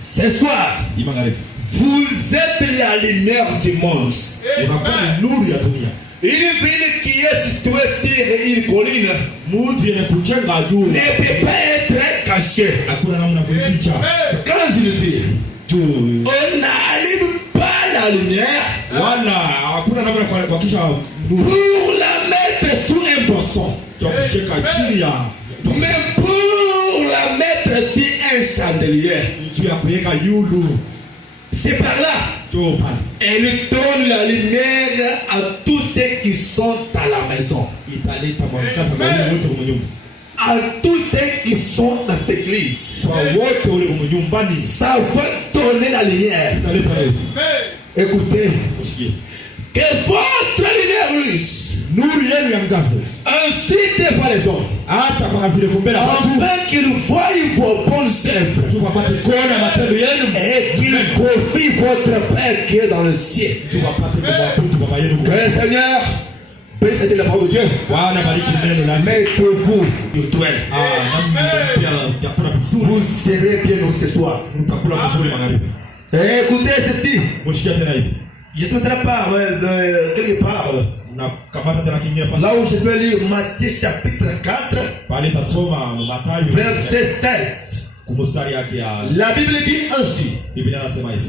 Ce soir, vous êtes la lumière du monde. Une ville qui est située sur une colline ne peut pas être cachée. Quand je le dis, on n'allume pas la lumière pour la mettre sous un bosson, mais pour la mettre sur un chandelier. C'est par là. Elle donne la lumière à tous ceux qui sont à la maison. À tous ceux qui sont dans cette église. Ça va donner la lumière. Écoutez. Que votre lumière luise. Ainsi devant les hommes. Afin qu'ils voient vos bonnes œuvres. Et qu'ils confient votre Père qui est dans le ciel. Que le Seigneur bénisse la parole de Dieu. Mettez-vous sur toi. Vous serez bien donc ce soir. Écoutez ceci. Je ne mettrai pas quelque part. Là où je peux lire Matthieu chapitre 4, verset 16. La Bible dit ainsi.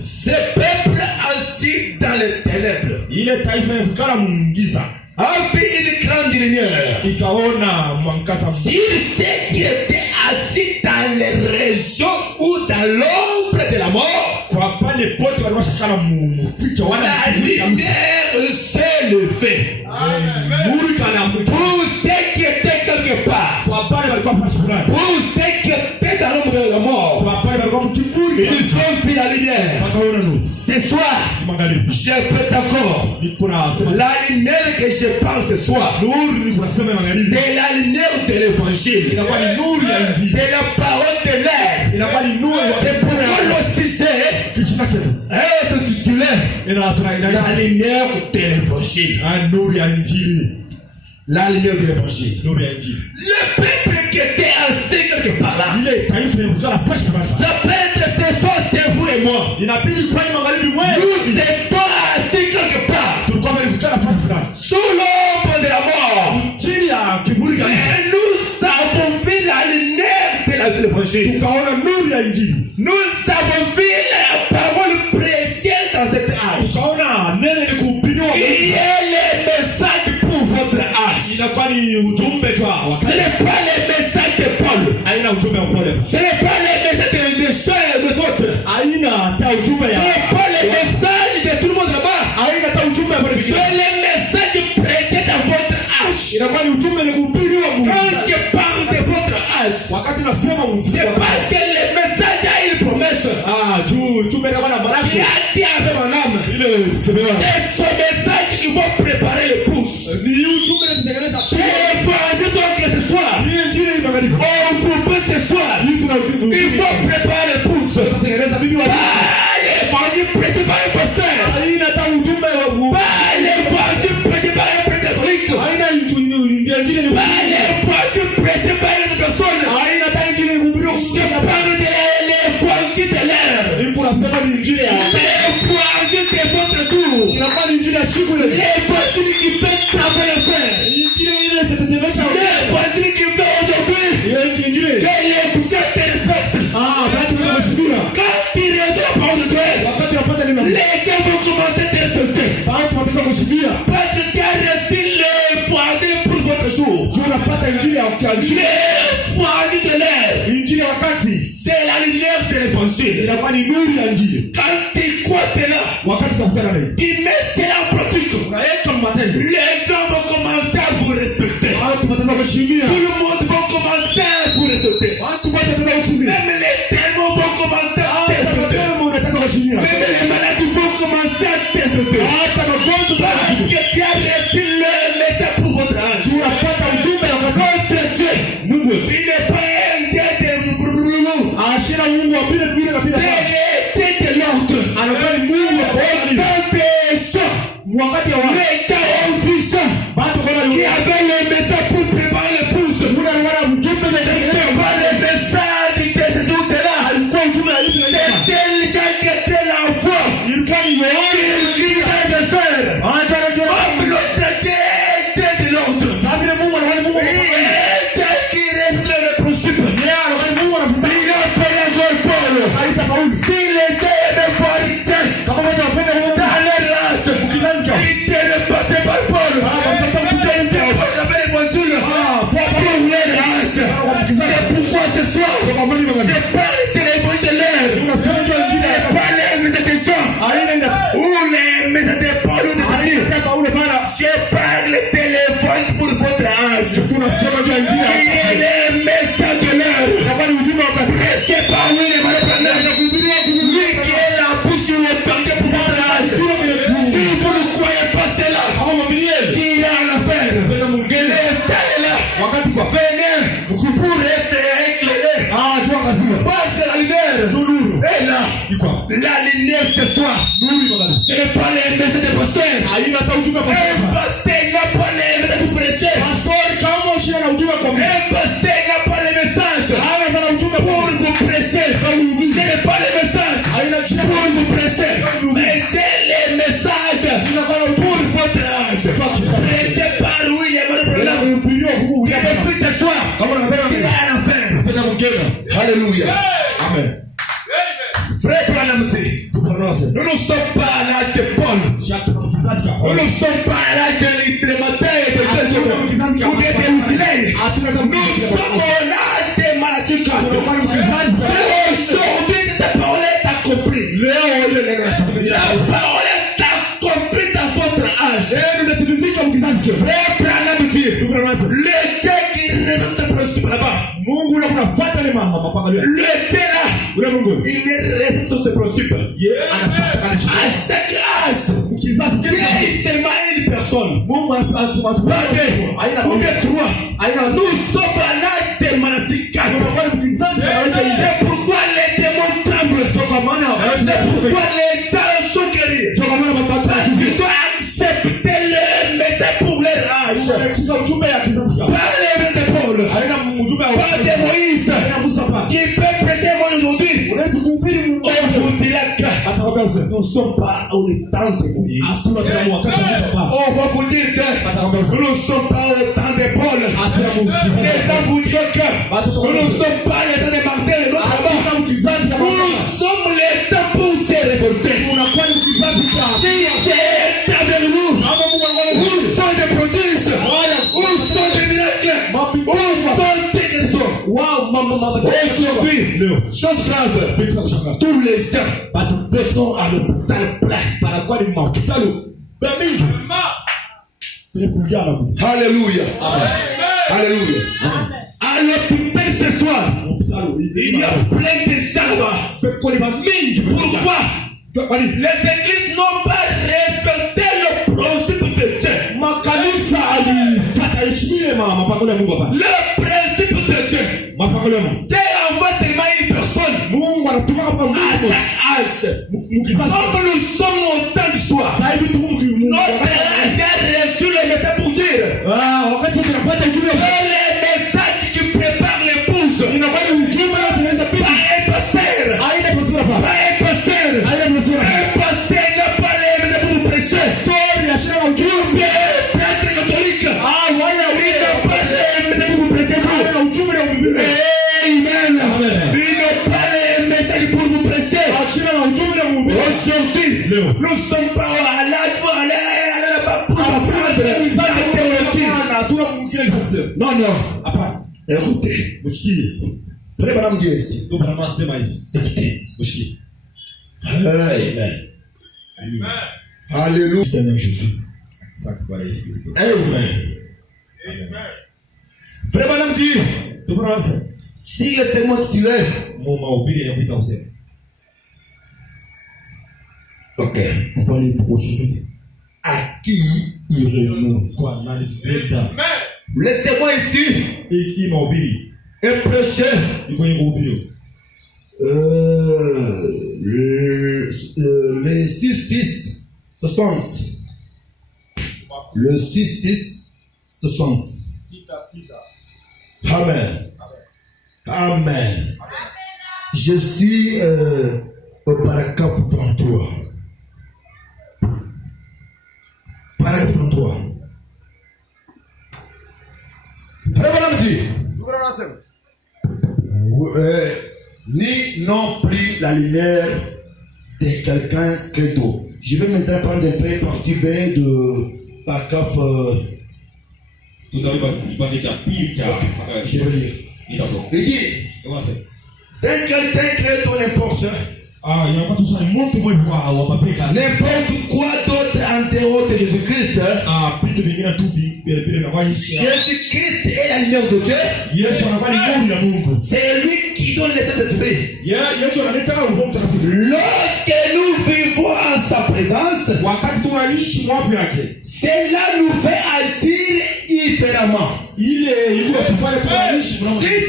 Ce peuple assis dans les ténèbres a vu une grande lumière. Sur ceux qui étaient assis dans les régions ou dans l'ombre de la mort, la lumière s'est levée. Pour ceux qui étaient quelque part, pour ceux qui étaient dans l'ombre de la mort, ils ont vu la lumière. Ce soir, je peux encore. La lumière que je pense ce soir, c'est la lumière de l'évangile. C'est la parole de l'air. C'est pourquoi le sujet est intitulé la lumière de l'évangile. La lumière de l'évangile. Le peuple qui était assis quelque part là, ça peut être ce soir, c'est vous et moi. Nous étions assis quelque part sous l'ombre de la mort. Et nous avons vu la lumière de l'évangile. Nous avons vu la parole précieuse dans cette âge. Il y a les messages pour votre âge. Ce n'est pas les messages de Paul. Ce n'est pas les messages de Jean et des autres. Ce n'est pas les messages de tout le monde là-bas. C'est les messages précieux dans votre âge. Quand je parle de votre âge, c'est parce que le message a une promesse qui a dit avec mon âme. Et ce message qui va préparer l'épouse. Pensez donc que ce soir, on vous peut ce soir, il faut préparer l'épouse. Pas l'évangile prêché par un pasteur. Pas l'évangile prêché par un prêtre catholique. Pas l'évangile prêché par une personne. Je parle de l'évangile de l'air. L'évangile de votre jour. L'évangile qui fait travailler le frère. L'évangile qui fait aujourd'hui que les bouchers te respectent. Quand tu reçois la parole de Dieu, les gens vont commencer à te respecter. Parce que tu as reçu l'évangile pour votre jour. L'évangile de l'air, c'est la lumière de l'évangile. Quand tu crois cela, tu mets cela en pratique, les gens vont commencer à vous respecter. Tout le monde va commencer à vous respecter. Même les démons vont commencer à te respecter. Même les maladies vont commencer à te respecter. Parce que tu as reçu le message pour votre âge. Votre Dieu, il n'est pas un Dieu de c'est le Dieu de l'ordre. Autant des gens, les gens ont vu ça, qui avaient le message pour préparer l'épouse. C'était pas le message de ces jours-là. Et là, la lumière ce soir, ce n'est pas les messages des pasteurs. Un pasteur n'a pas les messages pour prêcher. Un pasteur n'a pas les messages pour vous prêcher. Ce n'est pas les messages pour vous prêcher, mais c'est les messages pour votre âge. Prêché par William Branham. Depuis ce soir, il y a un affaire. Alléluia. Amen. Frère Branham dit, nous ne sommes pas à l'âge de Paul. Nous ne sommes pas à l'âge de l'Itremateur et de ou bien de Usilei. Nous sommes à l'âge de Malachi 4. Aujourd'hui, cette parole est accomplie. La parole est accomplie dans votre âge. Frère Branham dit, le Dieu qui reste principe là-bas. Le Dieu là, il est resté sur ce principe. À chaque âge, il y a seulement une personne. Pas deux, ou bien trois. Nous sommes à l'âge de Malachi 4. C'est pourquoi les démons tremblent. C'est pourquoi les gens sont guéris. Parce qu'ils ont accepté le message pour leur âge. Pas les messages de Paul. Pas de Moïse. Qui peut prêcher moi aujourd'hui. On vous dira que nous ne sommes pas au temps de Moïse. On va vous dire que nous ne sommes pas au temps de Paul. Les gens vous diront que nous ne sommes pas le temps de Martin et d'autres là-bas. Nous sommes le temps pour se révolter. Si tu es avec nous, où sont des prodiges? Où sont des miracles? Où sont des raisons? Aujourd'hui, chose grave, tous les gens sont à l'hôpital plein. Alléluia. Alléluia. À l'hôpital ce soir, il y a plein de gens là-bas. Pourquoi? Les églises n'ont pas respecté le principe de Dieu. Le principe de Dieu. Dieu envoie seulement une personne à chaque âge. Comme nous sommes au temps du soir, notre âge a reçu le message pour dire que les messages qui préparent l'épouse par un pasteur. Un pasteur n'a pas les messages pour vous prêcher. Ou bien prêtre catholique, il n'a pas les messages pour vous prêcher. Amen. Il n'a pas les messages pour vous prêcher. Aujourd'hui, nous ne sommes pas à l'âge pour aller là-bas pour apprendre la théologie. Non. Écoutez. Frère Branham dit ici. Écoutez. Amen. Alléluia. Seigneur Jésus. Amen. Frère Branham dit, si le serment titulaire, ok, on va aller pour aujourd'hui. À qui irons-nous? Le serment ici est prêché. Le 6-6 60. Le 6-6 60. Amen. Amen. Je suis au paragraphe 33. Paragraphe 33. Frère Branham dit, ni non plus la lumière de quelqu'un crédo. Je vais maintenant prendre un peu partie B de paragraphe. Je vais lire. Il dit, d'un quelqu'un crédo n'importe, N'importe quoi d'autre en dehors de Jésus-Christ. Jésus-Christ est la lumière de Dieu. C'est lui qui donne le Saint-Esprit. Lorsque nous vivons en sa présence, cela nous fait agir différemment. Si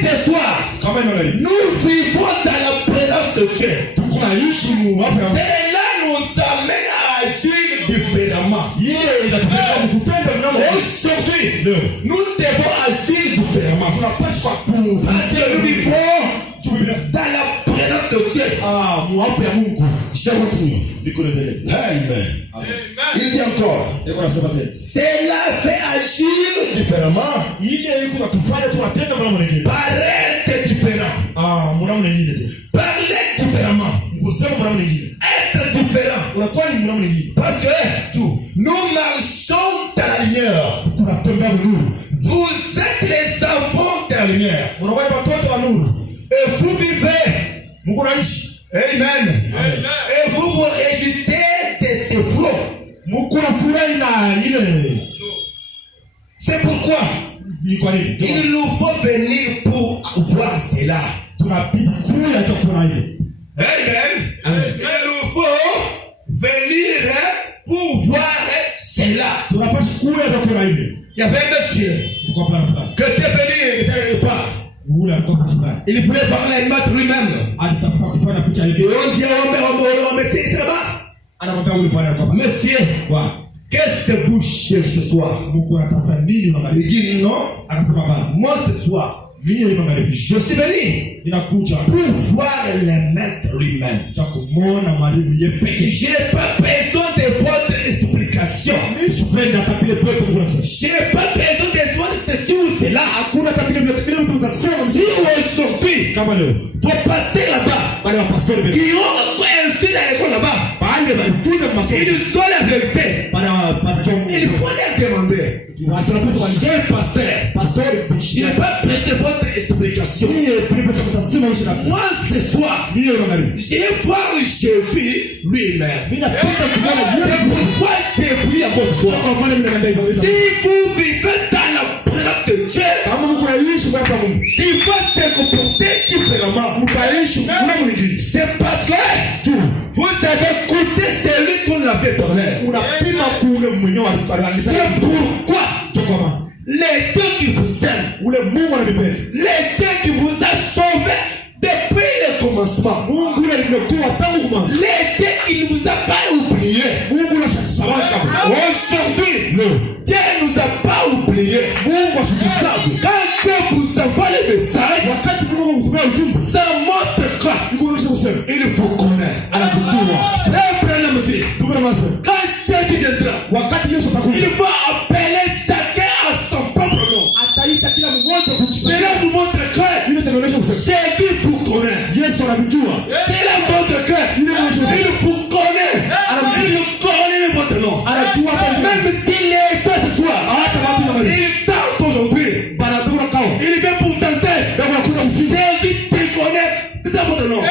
ce soir nous vivons dans la présence de Dieu, cela nous amène à agir différemment. Aujourd'hui, nous devons agir différemment. Parce que nous vivons dans la présence de Dieu. Je continue. Amen. Il dit encore, cela fait agir différemment, paraître différent, parler différemment, être différent. Parce que nous marchons dans la lumière. Vous êtes les enfants de la lumière. Et vous vivez. Amen. Et vous vous réjouissez de ces flots. C'est pourquoi il nous faut venir pour voir cela. Amen. Il nous faut venir pour voir cela. Il y avait un monsieur que t'es venu pas. Il voulait parler à battre lui-même. Et on dit monsieur, qu'est-ce que vous cherchez ce soir? Il dit non. Moi ce soir, je suis venu pour voir le maître lui-même. Je n'ai pas besoin de votre explication. Je n'ai pas besoin de votre ceci ou cela. Si aujourd'hui, vos pasteurs là-bas, qui ont instruit dans l'école là-bas, ils ont la vérité. Il faut les demander. Cher pasteur, je n'ai pas besoin de votre explication. Moi ce soir, je vais voir Jésus lui-même. C'est pourquoi j'ai voulu à votre soir. Si vous vivez dans la présence de Dieu, il va se comporter différemment. C'est parce que vous avez écouté celui qu'on avait donné. C'est pourquoi les deux qui vous aiment, les deux qui vous a sauvé depuis le commencement, les deux qui ne vous a pas oublié. Aujourd'hui, Dieu ne nous a pas oublié. Quand Dieu vous envoie le message, ça montre qu'il vous connaît. Frère Branham dit, quand Jésus viendra, il va appeler chacun à son propre nom. Cela vous montre que Jésus vous connaît. Cela montre que il vous connaît. Il connaît votre nom. Même s'il est ce soir, il tente aujourd'hui. Il vient pour tenter. Jésus te connaît. C'est votre nom.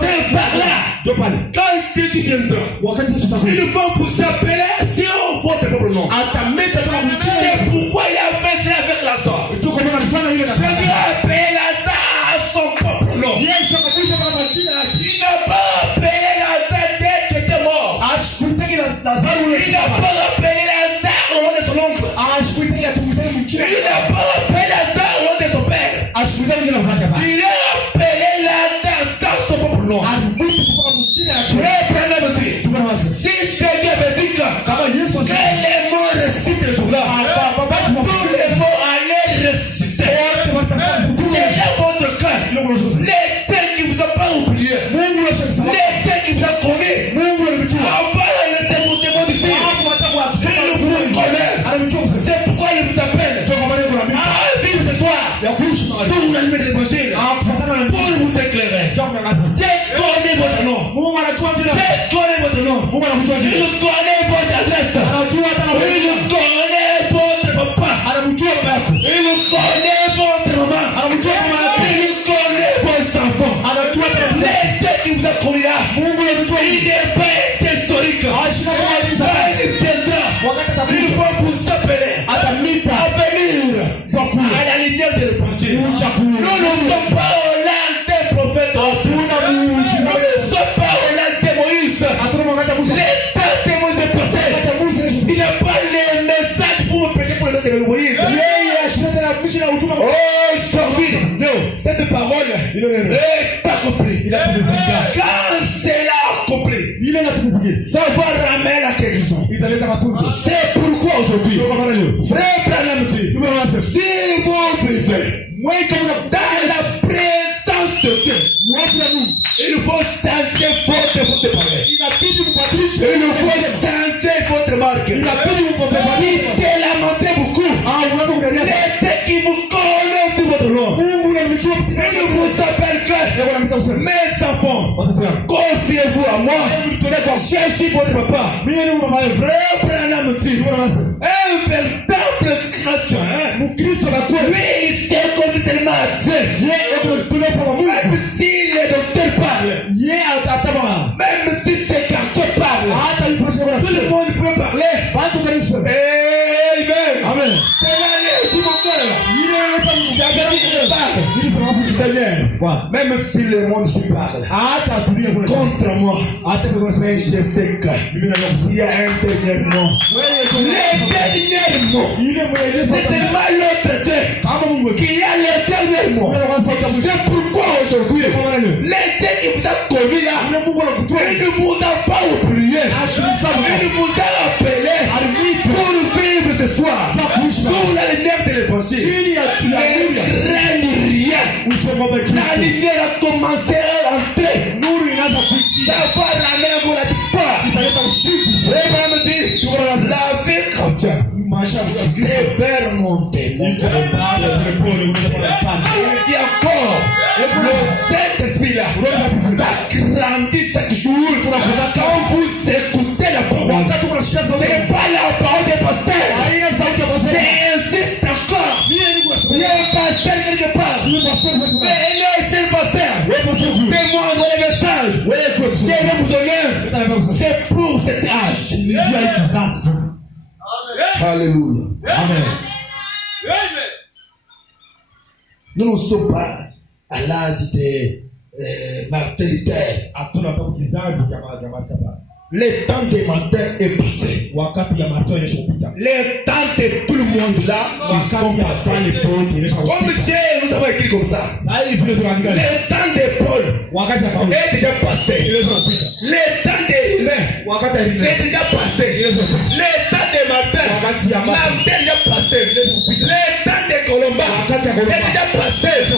C'est par là. Quand Jésus viendra, il va vous appeler sur votre propre nom. C'est pourquoi il a fait cela avec Lazare. Jésus a appelé Lazare à son propre nom. Il n'a pas appelé Lazare dès qu'il était mort. Il n'a pas appelé Lazare au nom de son oncle. Il n'a pas appelé Lazare au nom de son père. Il a appelé Lazare dans son propre nom. Frère Branham dit, si Jésus avait dit que les mots récitent ce jour-là, tous les mots allaient réciter. C'est là votre cœur. Les dieux qui vous ont pas oublié, les dieux qui vous ont connu, avant de laisser vous demander ici, il vous connaît. C'est pourquoi il vous appelle à vivre ce soir pour vous allumer des évangiles, pour vous éclairer. Dieu connaît votre nom. Dieu connaît votre nom. Il connaît votre adresse. Il connaît votre papa. Il connaît votre maman. Il connaît vos enfants. Les dieux qui vous a connu là. Il n'est pas historique. Il viendra. Il va vous appeler à venir à la lumière de l'évangile. Nous ne sommes pas au l'âge des prophètes. Nous ne sommes pas au l'âge de Moïse. Les temps de Moïse est passé. Il n'a pas les messages pour vous prêcher pour le nom de Moïse. Oh, sorti. Cette parole est accomplie. Quand c'est là accompli, ça va ramener la guérison. C'est pourquoi aujourd'hui, frère Branham dit, si vous vivez dans la présence de Dieu, il faut changer votre parole. Il faut changer votre marque. Il te lamentez beaucoup. Les qui vous connaissent sur votre nom. Il vous appelle que mes enfants, confiez-vous à moi. Cherchez votre papa. Frère Branham dit, un véritable chrétien, lui il sait comme seulement à Dieu. Même si les docteurs parlent, même si ces cartes parlent, tout le monde peut parler. Amen. C'est l'année sur mon cœur. J'avais dit que je parle. Seigneur, même si le monde se parle contre moi, mais je sais qu'il y a un dernier mot. Le dernier mot, c'est seulement l'autre Dieu qui a le dernier mot. C'est pourquoi aujourd'hui, les dieux qui vous a commis là, il ne vous a pas oublié. Il vous a appelé pour vivre ce soir pour la lumière de l'évangile. Ne craignez rien. La lumière a commencé à entrer. Ça va ramener pour la victoire. Frère me dit, la vie chrétienne, c'est vers monter. Il dit encore, le Saint-Esprit là, ça grandit chaque jour. Quand vous écoutez la parole, ce n'est pas la parole des pasteurs. C'est insiste encore. Il y a un pasteur quelque part. Mais il est chez le pasteur. Témoin dans les messages. Je vais vous donner. C'est pour cet âge. Alléluia. Amen. Nous ne sommes pas à l'âge de Martin Luther. Le temps de Martin est passé. Le temps de tout le monde là, ils sont passés. Comme nous avons écrit comme ça. Le temps de Paul est déjà passé. Le temps de Romain c'est déjà passé. Le temps de Martin est déjà passé. Le temps de Colomba est déjà passé. Le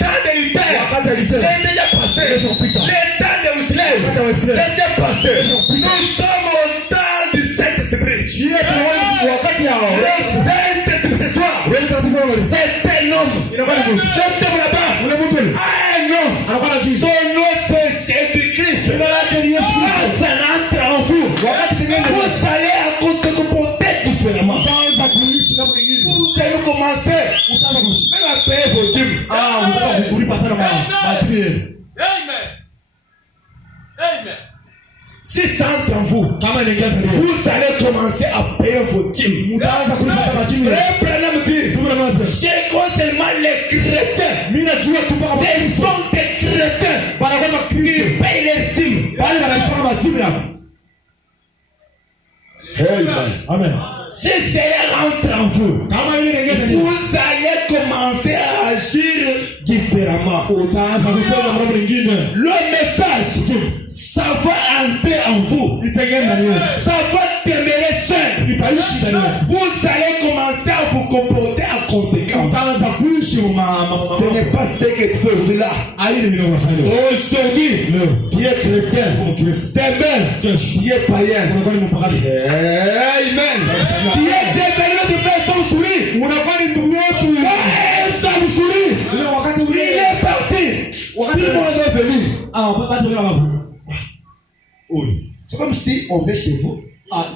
temps de Luther est déjà passé. Le temps de Wesley est déjà passé. Nous sommes au temps du Saint-Esprit. Le Saint-Esprit ce soir, c'est un homme. Cet homme là-bas, un homme. Son nom c'est Jésus-Christ. Ça rentre en vous. Vous allez à cause de vous comporter différemment. Vous allez commencer même à payer vos dîmes. Amen. Si ça entre en vous, vous allez commencer à payer vos dîmes. Frère Branham dit, c'est seulement les chrétiens. Ce sont des chrétiens qui payent les dîmes. Amen. Si cela rentre en vous, vous allez commencer à agir différemment. Le message, ça va entrer en vous. Ça va demeurer seul. Vous allez commencer à vous comporter en conséquence. Ce n'est pas ce que tu fais aujourd'hui là. Aujourd'hui, tu es chrétien. Demain, tu es païen. Amen. Tu es devenu de personne souris. Il est parti. Tout le monde est venu. C'est comme si on vient chez vous.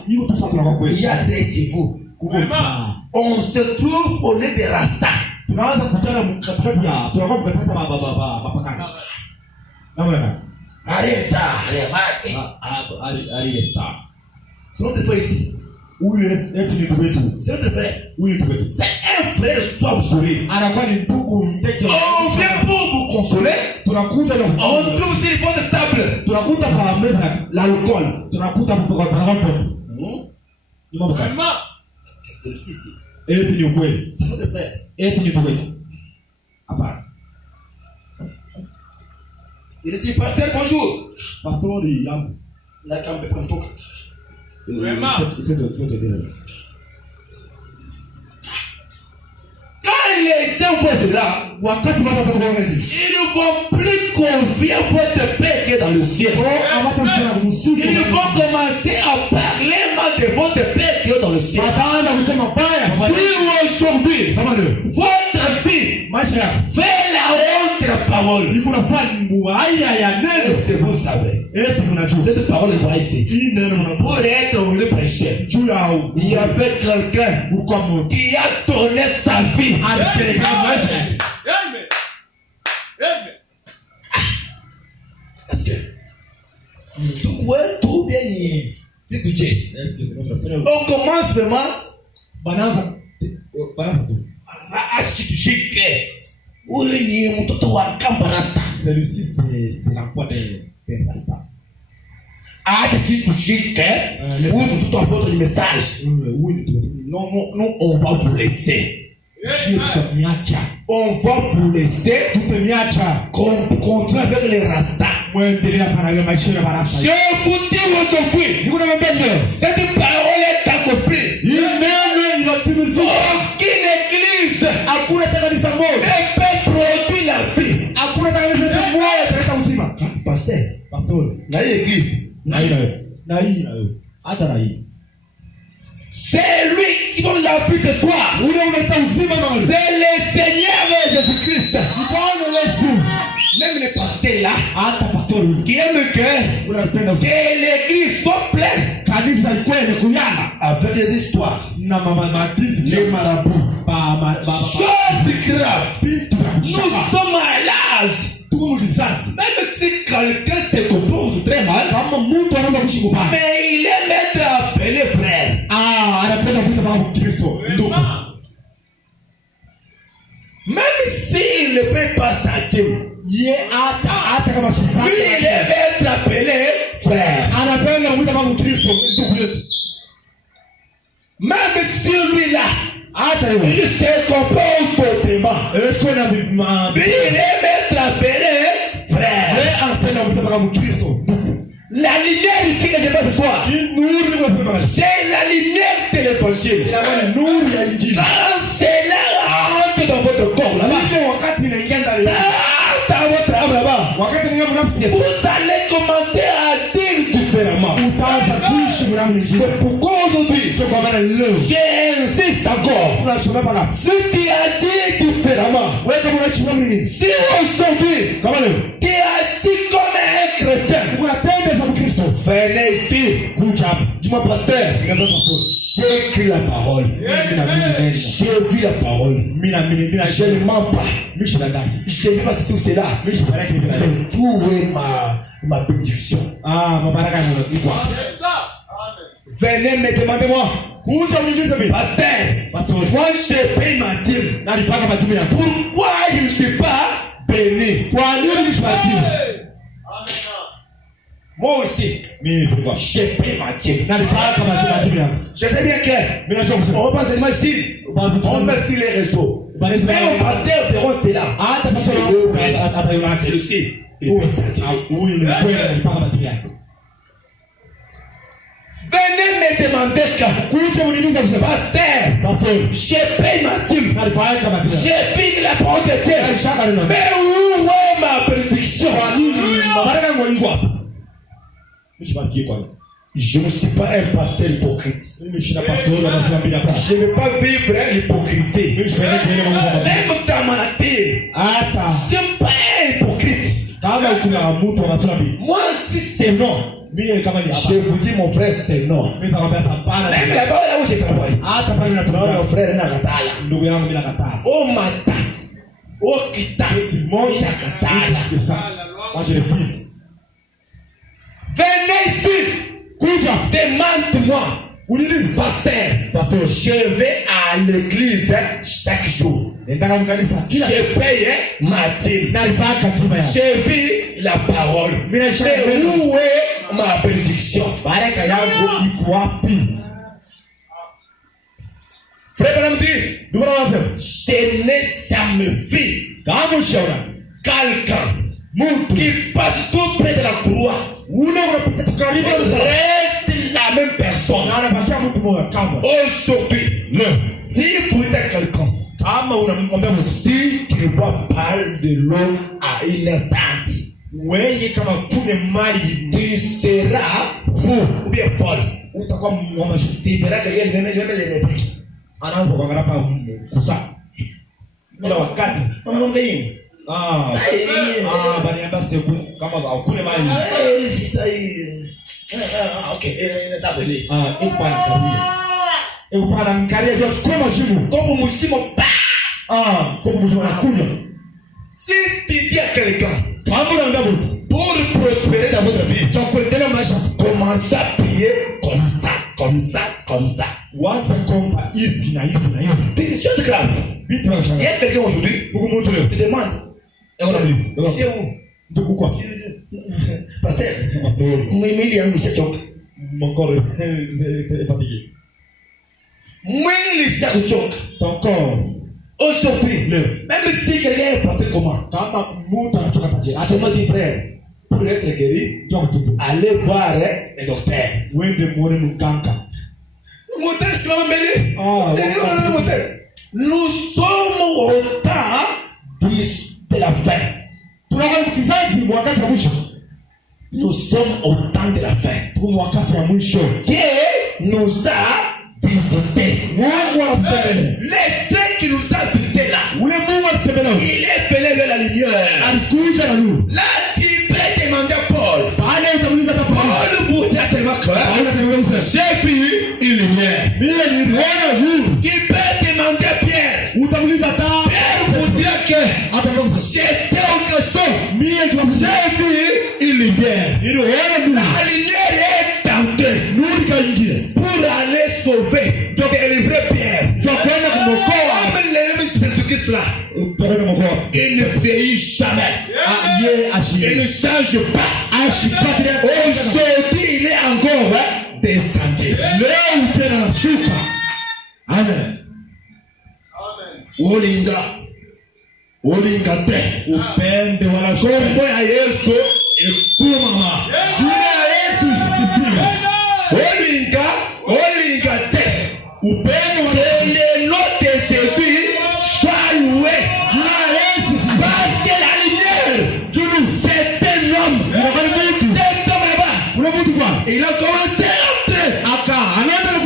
Il y a des chez vous. On se trouve au nez des rastas. Ali star. Sont pas ici. Où est ni tuwetu? C'est de vrai. Où est tuwetu? C'est un frère soit sauvé. Anakuwa ni ndugu mteke. On vient pour vous consoler. Tunakuja na On trouve sur votre table. Tunakuta kwa meza l'alcool. Tunakuta kwa pombe. Ni mambo gani? Est-ce que c'est le fils? Eti ni ukweli. C'est de vrai. Eti ni tuwetu. Hapana. Il dit pasteur bonjour. Pastori yangu. Na kambe kwa mtoka. Vraiment. C'est de Quand les gens voient cela, wakati watu watakuona hivi, ils ne vont plus confier votre Père qui est dans le ciel. Ils vont commencer à parler mal de votre Père qui est dans le ciel. Si aujourd'hui, votre vie fait la honte parole, et vous savez, cette parole est ici. Pour être le prêcheur, il y avait quelqu'un qui a donné sa vie. Est-ce que tout bien nié? On commence vraiment celui-ci c'est la foi des Rasta. Non, on va vous laisser. On va vous laisser continuer avec les Rastas. Je vous dis aujourd'hui, cette parole est accomplie. Aucune église ne peut produire la vie. Pasteur, na l'église, c'est lui qui donne la vie ce soir. C'est le Seigneur Jésus-Christ. Même les pasteurs là, qui aiment que l'église soit pleine avec des histoires, les marabouts. Chose grave, nous sommes à l'âge. Même si quelqu'un se comporte très mal, mais il aime être appelé frère. Même s'il ne fait pas sa dîme, lui il aime être appelé frère. Même si lui là, il se comporte autrement, lui il aime être appelé frère. La lumière ici que je vois ce soir, c'est la lumière de l'évangile. Quand cela rentre dans votre corps là-bas, dans votre âme là-bas, vous allez commencer à dire différemment. C'est pourquoi aujourd'hui, j'insiste encore. Si tu as dit différemment, si aujourd'hui, tu as dit comme un chrétien, venez ici. Dis-moi, pasteur, j'ai écrit la parole. J'ai vu la parole. Je ne mens pas. Je ne pas tout cela. Mais tout est ma bénédiction. Venez me demander moi. Pasteur, moi je paye ma dîme. Pourquoi je ne suis pas béni? Moi aussi, je paye ma dîme. Je sais bien que on passe seulement ici, on se met sur les réseaux. Mais mon pasteur verront cela. C'est le site. Venez me demander quand pasteur, je paye ma dîme. Je paye la parole de Dieu. Mais où est ma bénédiction? Je ne suis pas un pasteur hypocrite. Je ne vais pas vivre l'hypocrisie. Même dans ma nature, je ne suis pas un hypocrite. Moi, si c'est non, je vous dis mon frère, c'est non. Même là-bas là où je travaille, mon frère n'a katala. Oh mata, oh kita, il a katala. Demande-moi. Pasteur, je vais à l'église chaque jour. Je paye ma dîme. Je vis la parole. Mais où est ma bénédiction? Frère Branham dit, je n'ai jamais vu quelqu'un qui passe tout près de la croix reste la même personne. Aujourd'hui, si vous êtes quelqu'un, si tu bois pas de l'eau à 1h30, tu seras fou ou bien folle. Tu verras que rien ne va les réveiller. Si tu dis à quelqu'un pour prospérer dans votre vie, commence à prier comme ça. C'est une chose grave. Il y a quelqu'un aujourd'hui qui te demande, c'est où? Pasteur, mon corps est fatigué. Ton corps. Aujourd'hui, même si quelqu'un est frappé comment? Seulement dit frère, pour être guéri, allez voir les docteurs. Nous sommes au temps de la fin. Nous sommes au temps de la fin. Dieu nous a visités. Les dieux qui nous a visités là, il est venu vers la lumière. Là, tu peux demander à Paul. Paul vous dit seulement que j'ai vu une lumière. Tu peux demander à Pierre. Pierre vous dira que j'étais au cachot. J'ai vu une lumière. La lumière est tentée pour aller sauver, donc délivrer Pierre. Comme Jésus-Christ là, il ne vieillit jamais. Il ne change pas. Aujourd'hui, il est encore descendu. Amen. Olinga te Upende wala kombo ya Yesu ekumama. Jina ya Yesu jisifiwe. Olinga te upende wala que le nom de Jésus soit loué. Jina ya Yesu jisifiwe. Parce que la lumière, c'est un homme. C'est un homme là-bas. Il a commencé à entrer.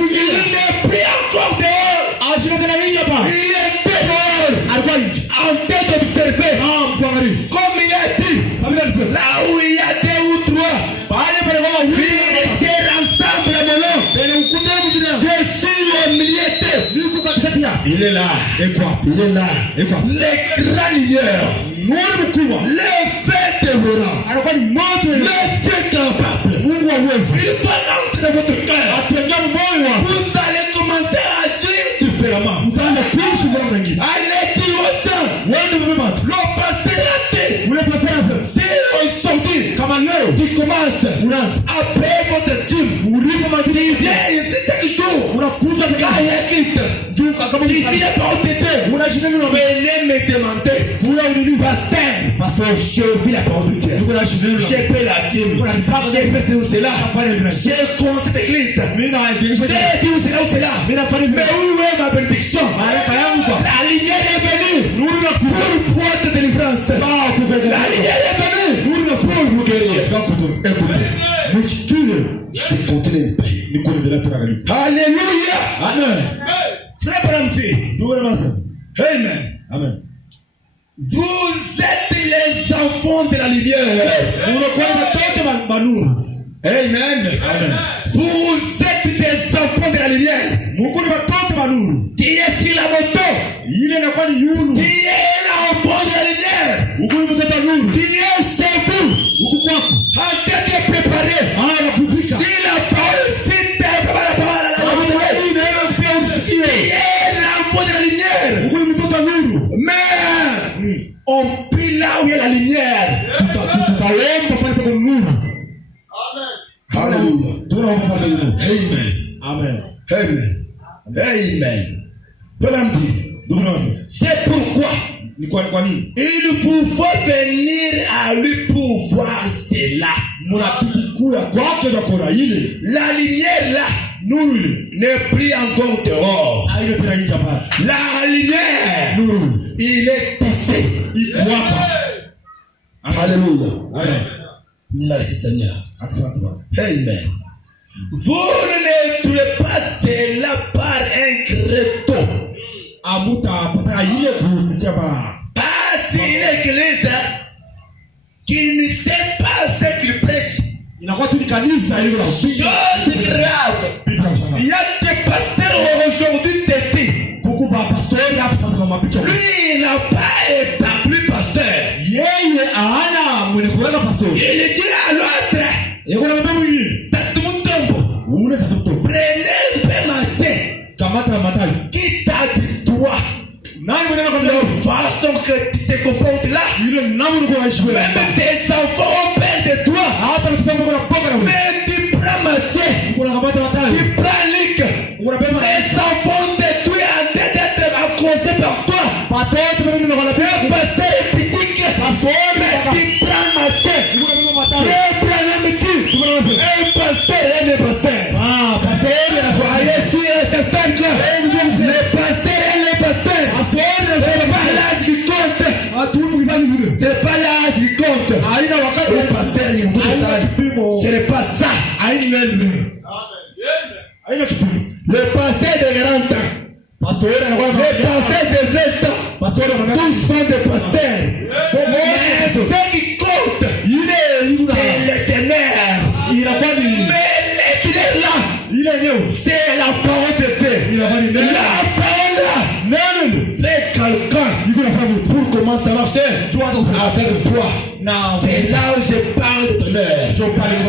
Il n'est plus encore dehors. Il est dehors. En train d'observer. Comme il a dit, là où il y a 2 ou 3, puis rester ensemble à mon nom. Je suis au milieu d'eux. Il est là. Il est là. Les grands lumières. Le fait dévorant. Le Dieu capable. Il va rentrer dans votre cœur. Vous allez commencer à agir différemment. Allez dire aux gens, l'apostasité. Si aujourd'hui, tu commences après votre dîme, tu viens ici chaque jour, quand il y a Christ, tu viens par t'aider, venez me demander, pasteur, je vis la parole de Dieu, j'ai fait la dîme, j'ai fait cela, j'ai construit cette église, j'ai dit cela, mais où est ma bénédiction? La lumière est venue pour votre délivrance. La lumière est venue pour vous guérir. Écoutez, je continue. Alléluia. Amen. Frère Branham dit, Amen. vous êtes les enfants de la lumière. Amen. Vous êtes des enfants de la lumière. Tu es sur la moto. Tu es l'enfant de la lumière. Tu es chez vous. En train de préparer. Si la parole Amen. Amen. Amen. Amen. C'est pourquoi il vous faut venir à lui pour voir cela. La lumière là n'est plus encore dehors. La lumière, il est passé. Alléluia. Merci Seigneur. Amen. Vous ne trouvez pas cela par un créneau. Pas une église qui ne sait pas ce qu'il prêche. Chose grave. Il y a des pasteurs aujourd'hui têtés. Lui, il n'a pas établi pasteur. Il dit à l'autre, prenez un peu matin. Qui t'a dit toi? La façon que tu te comportes là, même tes enfants ont peur de toi. Mais tu prends Matthieu, tu prends Luc, tes enfants de toi en train d'être accosés par toi. Un pasteur est pitique, mais tu prends Matthieu. Un pasteur est un pasteur. Soyez sûr et certain que le pasteur est le pasteur. C'est pas l'âge qui compte. C'est pas l'âge qui compte. Le pasteur est un pasteur. Ce n'est pas ça. Le pasteur de 40 ans. Le pasteur de 20 ans. Tous sont des pasteurs. Mais ce qui compte, c'est l'éternel. Mais il est là. C'est la parole de Dieu. La parole là. C'est quelqu'un pour commencer à marcher avec toi. C'est là où je parle de l'heure.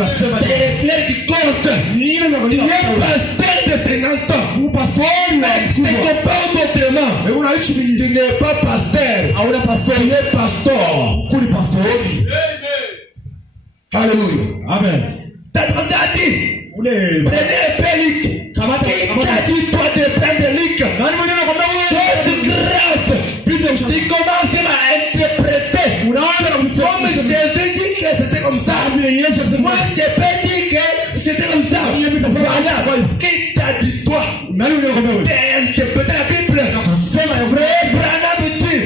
C'est l'éternel qui compte. Il est pasteur de 50 ans. Mais tu te comportes autrement. Tu n'es pas pasteur. Tu es pasteur. Alléluia. Amen. T'as dit, prenez un pélique. Qui t'a dit toi de prendre Luc? Chose grave. Tu commences à interpréter. Comme Jésus dit que c'était comme ça. Moi je peux dire que c'était comme ça. Voilà. Qui t'a dit toi d'interpréter la Bible? Frère Branham dit,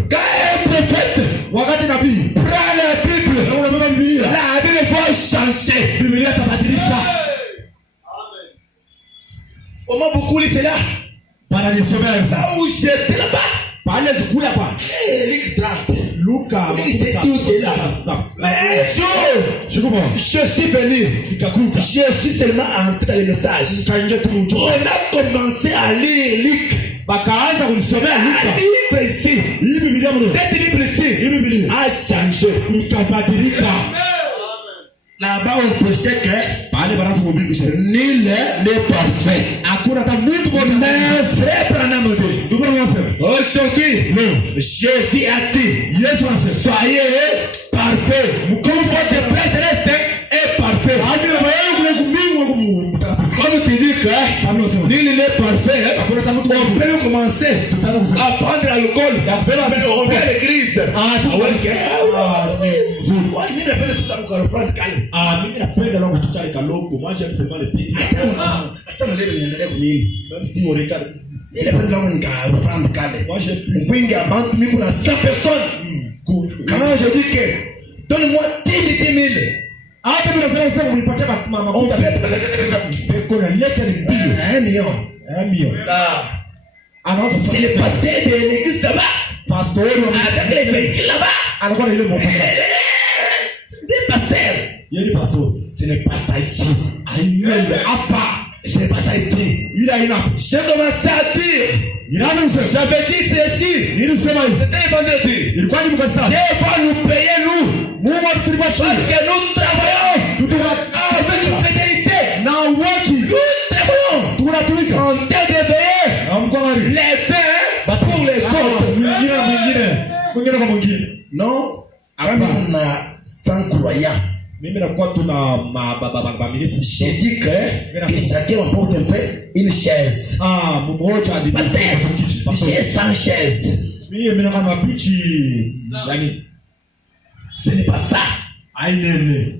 quand un prophète prend la Bible, la Bible va changer. Comment beaucoup lisent cela? Ça où j'étais là-bas. Luc 30. C'est tout là. Mais un jour, je suis venu. Je suis seulement entré dans les messages. On a commencé à lire Luc. Un livre ici. Cet livre ici a changé. Là-bas on prêchait que nul n'est parfait. Mais frère Branham dit, aujourd'hui, Jésus a dit, soyez parfaits. Comme votre Père céleste est parfait. Comme tu dis que nul n'est parfait, on peut commencer à prendre l'alcool, mais on revient à l'église. Mimi napenda tutamka front kale. Mimi napenda longo tukale kaloko. Moi j'aime seulement les petits. Attends le niendelee kunini. Même si on regarde. Mimi napenda longo nika front kale. Moi j'aime plus. Wingi abantu mimi kuna 100 personnes. Quand je dis que donne-moi 10 000. Hata bila sasa unipatia makuta. Peko na leta ni mbio. 1 million. Alors c'est le pasteur de l'église là-bas. Pasteur avec les véhicules là-bas. Alors il est monté. Des pasteurs. Ce n'est pas ça ici. Ce n'est pas ça ici. J'ai commencé à dire. J'avais dit ceci. C'était vendredi. Dieu va nous payer nous. Parce que nous travaillons avec fidélité. Nous travaillons en terre de veiller les uns pour les autres. Non. Comme on a 100 croyants. Mimi nakuwa tuna mababamilifu. J'ai dit que chacun emporte un peu une chaise. Mmoja hadi J'ai 100 chaises. Mimi na kama pichi. Yani ce n'est pas ça.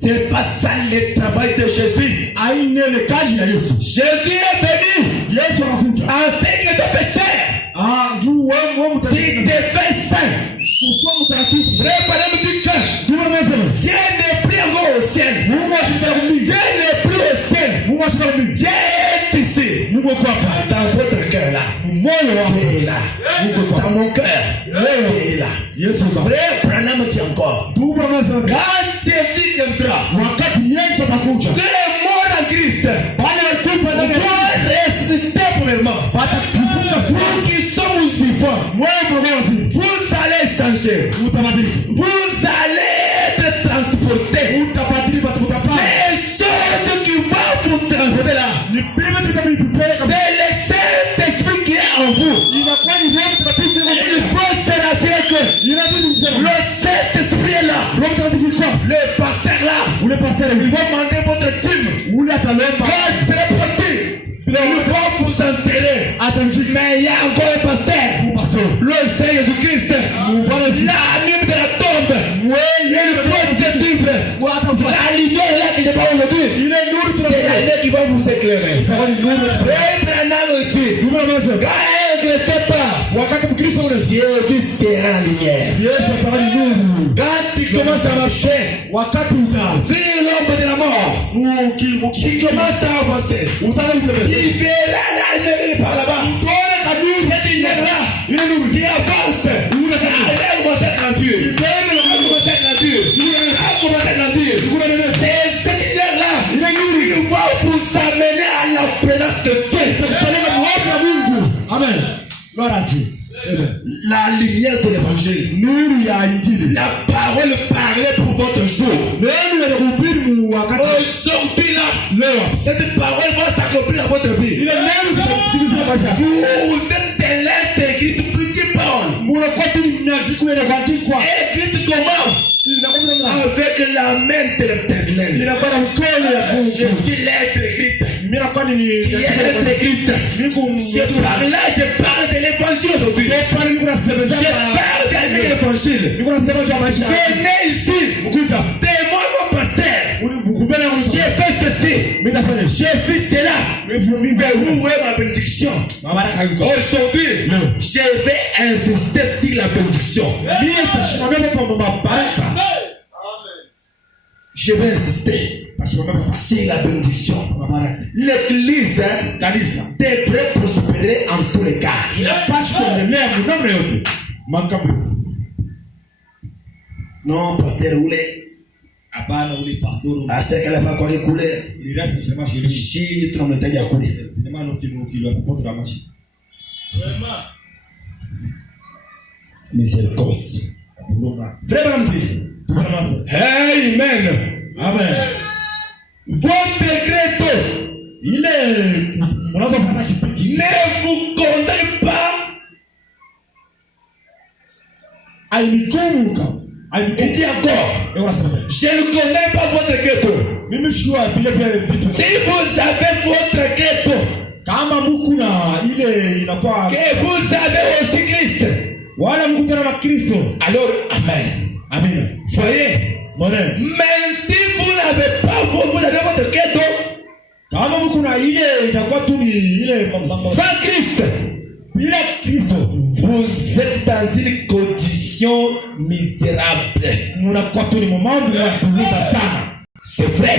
C'est pas ça le travail de Jésus. Jésus est venu afin que tes pécheurs tu deviens saint. Frère, pendant me dit que Dieu n'est plus encore au ciel. Dieu n'est plus au ciel. Dieu est ici. Dans votre cœur là. Dieu est là. Dans mon cœur. Dieu est là. Frère, Branham dit encore. Quand Jésus viendra, le mort en Christ doit ressusciter premièrement. Vous qui sommes vivants, vous allez changer. Vous allez être transportés. Ces choses qui vont vous transporter là, c'est le Saint-Esprit qui est en vous. Il faut se rappeler que le Saint-Esprit est là. Le pasteur là, il va demander votre dîme. Quand vous serez parti, il va vous enterrer. Mais il y a encore un pasteur, le Seigneur Jésus-Christ, l'anime de la tombe, le prophète libre. La lumière là que je parle aujourd'hui, c'est la lumière qui va vous éclairer. Frère Branham dit, quand elle ne sait pas, Jésus sera la lumière. Quand il commence à marcher, vu l'ombre de la mort, qui commence à avancer, il verra la lumière par là-bas. Cette lumière-là, qui avance, elle commence à grandir. C'est cette lumière-là qui va vous amener à la présence de Dieu. Amen. La lumière de l'évangile. La parole parlée pour votre jour. Aujourd'hui là, cette parole va s'accomplir dans votre vie. Vous êtes des lettres écrites, petites paroles. Écrites comment? Avec la main de l'éternel. Je suis l'être écrite. Qui est l'être écrite. Par là, je parle de l'évangile aujourd'hui. Je parle de l'évangile. Je suis né ici. Des moi mon pasteur. J'ai fait ceci. J'ai fait cela. Où est ma bénédiction? Aujourd'hui, je vais insister sur la bénédiction. Je vais insister sur la bénédiction. L'église devrait prospérer en tous les cas. Non, pasteur Oulé. À ce qu'elle n'a pas encore écoulé. Si tu n'as pas écoulé. Miséricorde. Vraiment dit. Amen. Amen. Votre crédo, ne vous condamne pas. Il dit encore, je ne connais pas votre crédo. Si vous avez votre crédo, que vous avez aussi Christ, alors Amen. Amen. Voyez. Mais si vous n'avez pas, vous avez votre credo sans Christ, vous êtes dans une condition misérable. C'est vrai.